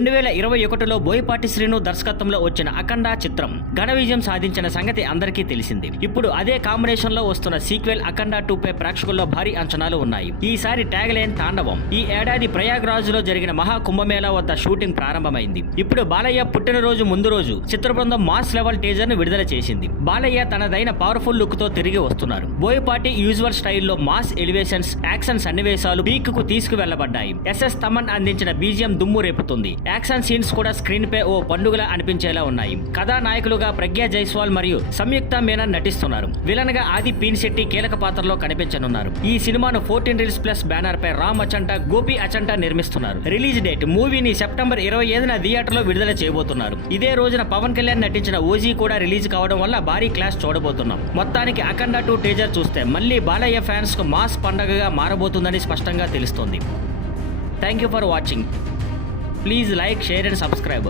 2021లో బోయపాటి శ్రీను దర్శకత్వంలో వచ్చిన అఖండ చిత్రం ఘన విజయం సాధించిన సంగతి అందరికీ తెలిసింది. ఇప్పుడు అదే కాంబినేషన్ లో వస్తున్న సీక్వెల్ అఖండ 2 పై ప్రేక్షకుల్లో భారీ అంచనాలు ఉన్నాయి. ఈసారి ట్యాగ్ లైన్ తాండవం. ఈ ఏడాది ప్రయాగ్రాజ్ లో జరిగిన మహా కుంభమేళా వద్ద షూటింగ్ ప్రారంభమైంది. ఇప్పుడు బాలయ్య పుట్టినరోజు ముందు రోజు చిత్ర బృందం మాస్ లెవెల్ టీజర్ ను విడుదల చేసింది. బాలయ్య తనదైన పవర్ఫుల్ లుక్ తో తిరిగి వస్తున్నారు. బోయపాటి యూజువల్ స్టైల్లో మాస్ ఎలివేషన్స్, యాక్షన్ సన్నివేశాలు పీక్ కు తీసుకువెళ్లబడ్డాయి. ఎస్ఎస్ తమన్ అందించిన బీజిఎం దుమ్ము రేపుతుంది. యాక్షన్ సీన్స్ కూడా స్క్రీన్ పై ఓ పండుగలా అనిపించేలా ఉన్నాయి. కథానాయకులుగా ప్రజ్ఞా జైస్వాల్ మరియు సంయుక్త మీనన్ నటిస్తున్నారు. విలన్ గా ఆది పీన్శెట్టి కీలక పాత్రలో కనిపించనున్నారు. ఈ సినిమాను 14 రీల్స్ ప్లస్ బ్యానర్ పై రామ్ అచంట, గోపి అచంట నిర్మిస్తున్నారు. రిలీజ్ డేట్ మూవీని సెప్టెంబర్ 25న థియేటర్లో విడుదల చేయబోతున్నారు. ఇదే రోజున పవన్ కళ్యాణ్ నటించిన ఓజీ కూడా రిలీజ్ కావడం వల్ల భారీ క్లాష్ చూడబోతున్నాం. మొత్తానికి అఖండ 2 టీజర్ చూస్తే మళ్ళీ బాలయ్య ఫ్యాన్స్ కు మాస్ పండగగా మారబోతుందని స్పష్టంగా తెలుస్తోంది. Thank you for watching. Please like, share and subscribe.